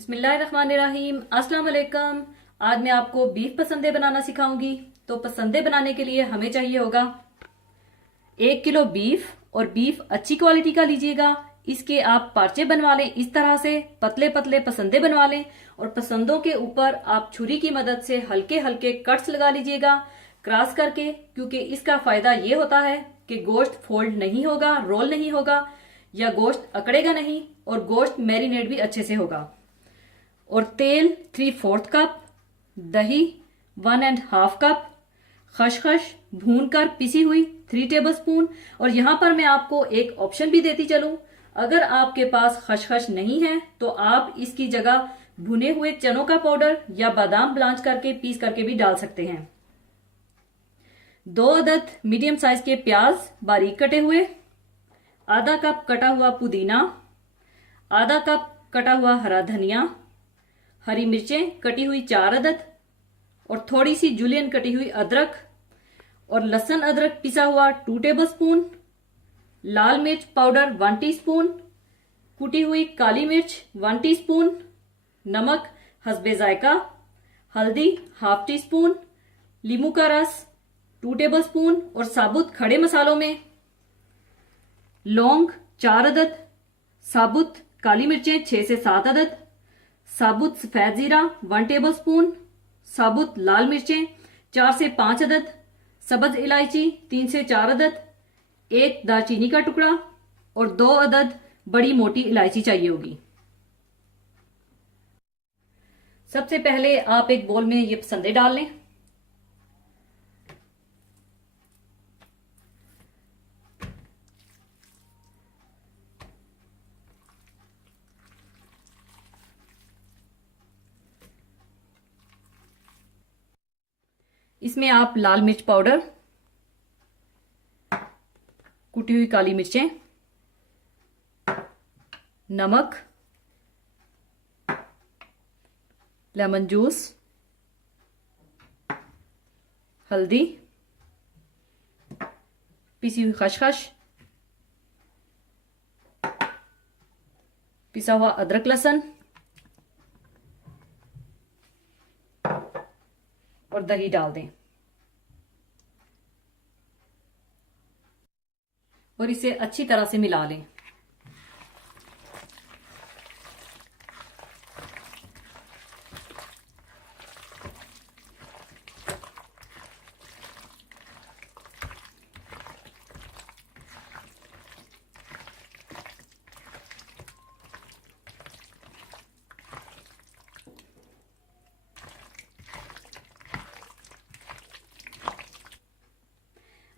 बिस्मिल्लाहिर्रहमानिर्रहीम। अस्सलाम वालेकुम। आज मैं आपको बीफ पसंदे बनाना सिखाऊंगी। तो पसंदे बनाने के लिए हमें चाहिए होगा 1 किलो बीफ, और बीफ अच्छी क्वालिटी का लीजिएगा। इसके आप पार्चे बनवा लें, इस तरह से पतले पतले पसंदे बनवा लें, और पसंदों के ऊपर आप छुरी की मदद से हल्के हल्के कट्स लगा लीजिएगा क्रॉस करके, क्योंकि इसका फायदा ये होता है कि गोश्त फोल्ड नहीं होगा, रोल नहीं होगा, या गोश्त अकड़ेगा नहीं, और गोश्त मैरिनेट भी अच्छे से होगा। और तेल 3/4 कप, दही 1.5 कप, खसखस भून कर पिसी हुई 3 टेबलस्पून। और यहां पर मैं आपको एक ऑप्शन भी देती चलूं, अगर आपके पास खसखस नहीं है तो आप इसकी जगह भुने हुए चनों का पाउडर या बादाम ब्लांच करके पीस करके भी डाल सकते हैं। 2 अदद मीडियम साइज के प्याज बारीक कटे हुए, आधा कप कटा हुआ पुदीना, आधा कप कटा हुआ हरा धनिया, हरी मिर्चें कटी हुई 4 अदद, और थोड़ी सी जूलियन कटी हुई अदरक, और लहसुन अदरक पिसा हुआ 2 टेबलस्पून, लाल मिर्च पाउडर 1 टीस्पून, कुटी हुई काली मिर्च 1 टीस्पून, नमक हस्बे जायका, हल्दी 1/2 टीस्पून, लींबू का रस 2 टेबलस्पून, और साबुत खड़े मसालों में लौंग 4 अदद, साबुत काली मिर्चें 6 से 7 अदद, साबुत सफेद जीरा 1 टेबलस्पून, साबुत लाल मिर्चें 4 से 5 अदद, सब्ज इलायची 3 से 4 अदद, 1 दालचीनी का टुकड़ा, और 2 अदद बड़ी मोटी इलायची चाहिए होगी। सबसे पहले आप एक बोल में ये पसंदे डाल लें। इसमें आप लाल मिर्च पाउडर, कुटी हुई काली मिर्चें, नमक, लेमन जूस, हल्दी, पिसी हुई खसखस, पिसा हुआ अदरक लहसुन, और दही डाल दें, और इसे अच्छी तरह से मिला लें।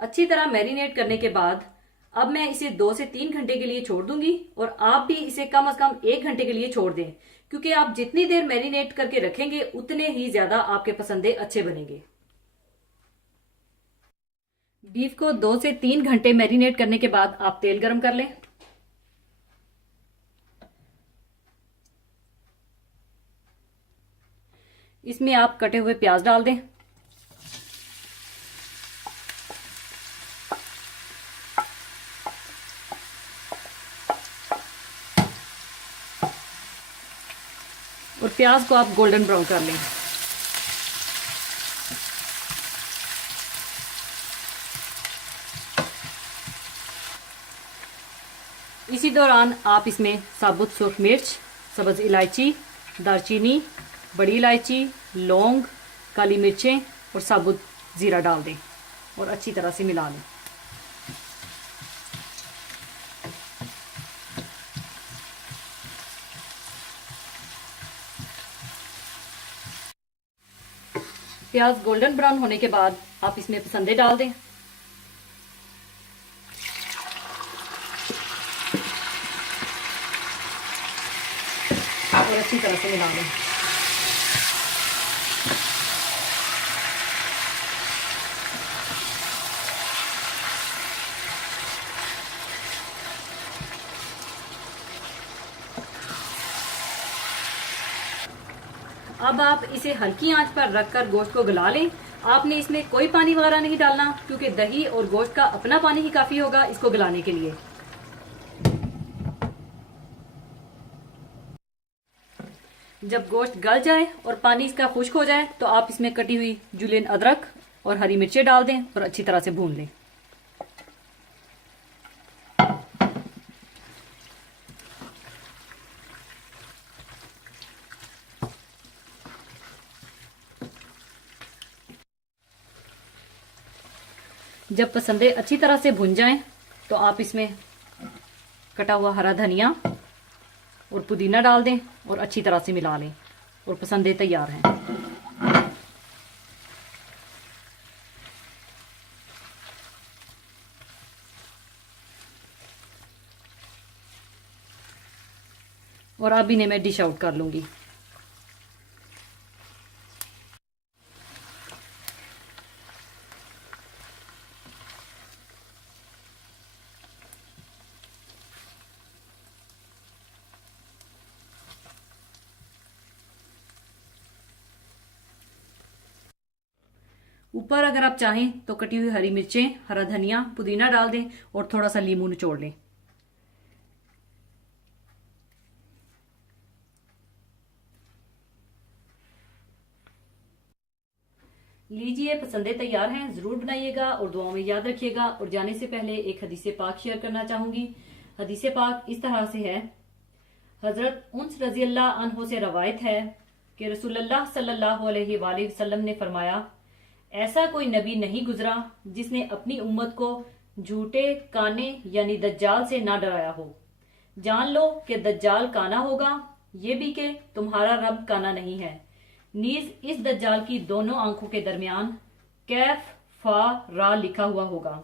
अच्छी तरह मैरिनेट करने के बाद अब मैं इसे 2 से 3 घंटे के लिए छोड़ दूंगी, और आप भी इसे कम से कम 1 घंटे के लिए छोड़ दें, क्योंकि आप जितनी देर मैरिनेट करके रखेंगे उतने ही ज्यादा आपके पसंदे अच्छे बनेंगे। बीफ को 2 से 3 घंटे मैरिनेट करने के बाद आप तेल गरम कर लें। इसमें आप कटे हुए प्याज डाल दें, और प्याज को आप गोल्डन ब्राउन कर लें। इसी दौरान आप इसमें साबुत सुर्ख मिर्च, सब्ज इलायची, दालचीनी, बड़ी इलायची, लौंग, काली मिर्चें और साबुत जीरा डाल दें, और अच्छी तरह से मिला लें। प्याज गोल्डन ब्राउन होने के बाद आप इसमें पसंदे डाल दें, और अच्छी तरह से मिला लें। अब आप इसे हल्की आंच पर रखकर गोश्त को गला लें। आपने इसमें कोई पानी वगैरह नहीं डालना, क्योंकि दही और गोश्त का अपना पानी ही काफी होगा इसको गलाने के लिए। जब गोश्त गल जाए और पानी इसका खुश्क हो जाए तो आप इसमें कटी हुई जुलियन अदरक और हरी मिर्चें डाल दें और अच्छी तरह से भून लें। जब पसंदे अच्छी तरह से भुन जाएं तो आप इसमें कटा हुआ हरा धनिया और पुदीना डाल दें और अच्छी तरह से मिला लें और पसंदे तैयार हैं। और अब इन्हें मैं डिश आउट कर लूंगी। ऊपर अगर आप चाहें तो कटी हुई हरी मिर्चें, हरा धनिया, पुदीना डाल दें और थोड़ा सा नींबू निचोड़ लें। लीजिए, पसंदे तैयार हैं। जरूर बनाइएगा और दुआओं में याद रखिएगा। और जाने से पहले एक हदीस पाक शेयर करना चाहूंगी। हदीस पाक इस तरह से है। हजरत उन्स रजी अल्लाह अन्हो से रवायत है कि रसूलुल्लाह सल्लल्लाहु अलैहि वसल्लम ने फरमाया, ऐसा कोई नबी नहीं गुजरा जिसने अपनी उम्मत को झूठे काने यानी दज्जाल से ना डराया हो। जान लो कि दज्जाल काना होगा, ये भी कि तुम्हारा रब काना नहीं है। नीज इस दज्जाल की दोनों आंखों के दरमियान कैफ फा रा लिखा हुआ होगा।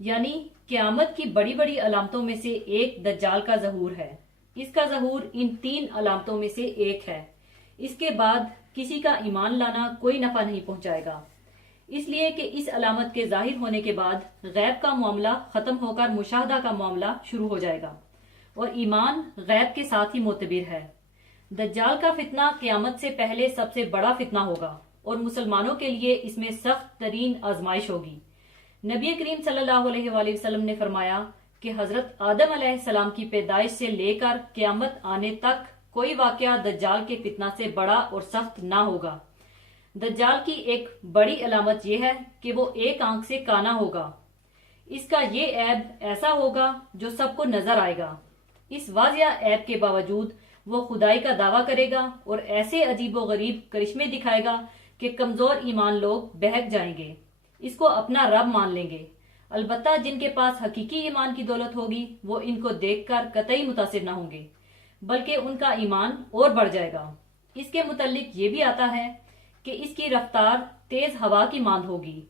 यानी क़यामत की बड़ी बड़ी अलामतों में से एक दज्जाल का ज़हूर है। इसका ज़हूर इन 3 अलामतों में से एक है। इसके बाद किसी का ईमान लाना कोई नफा नहीं पहुंचाएगा, इसलिए कि इस अलामत के जाहिर होने के बाद गैब का मामला खत्म होकर मुशाहदा का मामला शुरू हो जाएगा और ईमान गैब के साथ ही मोतबिर है। दज्जाल का फितना क़यामत से पहले सबसे बड़ा फितना होगा और मुसलमानों के लिए इसमें सख्त तरीन आजमाइश होगी। नबी करीम सल्लल्लाहु अलैहि वसल्लम ने फरमाया कि हजरत आदम अलैहिस्सलाम की पैदाइश से लेकर क़यामत आने तक कोई वाकया दज्जाल के फितना से बड़ा और सख्त ना होगा। दज्जाल की एक बड़ी अलामत यह है कि वो एक आंख से काना होगा। इसका ये ऐब ऐसा होगा जो सबको नजर आएगा। इस वाजिया ऐब के बावजूद वो खुदाई का दावा करेगा और ऐसे अजीबो गरीब करिश्मे दिखाएगा कि कमजोर ईमान लोग बहक जाएंगे, इसको अपना रब मान लेंगे। अलबत्ता जिनके पास हकीकी ईमान की दौलत होगी वो इनको देखकर कतई मुतासिर न होंगे, बल्कि उनका ईमान और बढ़ जाएगा। इसके मुतल्लिक ये भी आता है कि इसकी रफ्तार तेज हवा की मांद होगी।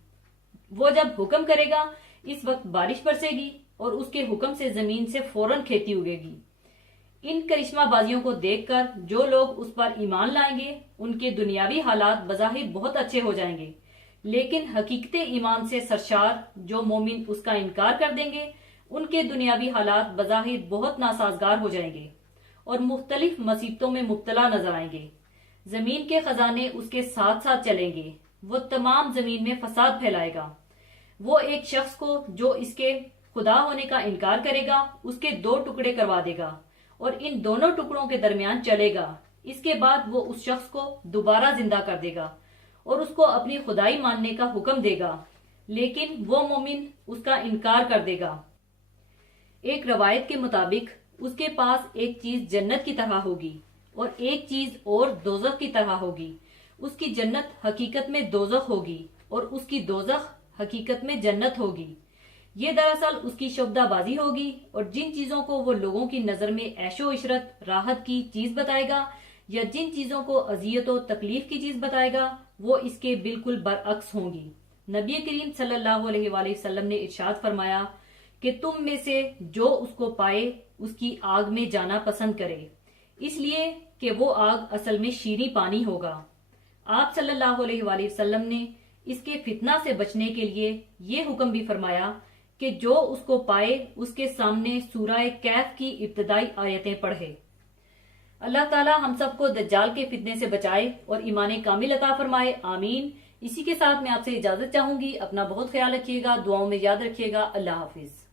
वो जब हुक्म करेगा इस वक्त बारिश बरसेगी और उसके हुक्म से जमीन से फौरन खेती उगेगी। इन करिश्माबाजियों को देखकर जो लोग उस पर ईमान लाएंगे उनके दुनियावी हालात बज़ाहिर बहुत अच्छे हो जाएंगे, लेकिन हकीकत ईमान से सरशार जो मोमिन उसका इनकार कर देंगे उनके दुनियावी हालात बज़ाहिर बहुत नासाजगार हो जाएंगे और मुख्तलिफ मुसीबतों में मुब्तला नजर आएंगे। जमीन के खजाने उसके साथ साथ चलेंगे। वो तमाम जमीन में फसाद फैलाएगा। वो एक शख्स को जो इसके खुदा होने का इनकार करेगा उसके 2 टुकड़े करवा देगा और इन दोनों टुकड़ों के दरमियान चलेगा। इसके बाद वो उस शख्स को दोबारा जिंदा कर देगा और उसको अपनी खुदाई मानने का हुक्म देगा, लेकिन वो मोमिन उसका इनकार कर देगा। एक रवायत के मुताबिक उसके पास एक चीज जन्नत की तरह होगी और एक चीज और दोजख की तरह होगी। उसकी जन्नत हकीकत में दोजख होगी और उसकी दोजख हकीकत में जन्नत होगी। ये दरअसल उसकी शब्दाबाजी होगी और जिन चीजों को वो लोगों की नजर में ऐशो इशरत राहत की चीज बताएगा या जिन चीजों को अजियत और तकलीफ की चीज बताएगा वो इसके बिल्कुल बरअक्स होंगी। नबी करीम सल्लल्लाहु अलैहि वसल्लम ने इरशाद फरमाया कि तुम में से जो उसको पाए उसकी आग में जाना पसंद करे, इसलिए कि वो आग असल में शीरी पानी होगा। आप सल्लल्लाहु अलैहि वसल्लम ने इसके फितना से बचने के लिए ये हुक्म भी फरमाया कि जो उसको पाए उसके सामने सूरह कैफ की इब्तदाई आयतें पढ़े। अल्लाह ताला हम सबको दज्जाल के फितने से बचाए और ईमान कामिल अता फरमाए। आमीन। इसी के साथ मैं आपसे इजाजत चाहूंगी। अपना बहुत ख्याल रखिएगा, दुआओं में याद रखिएगा। अल्लाह हाफिज।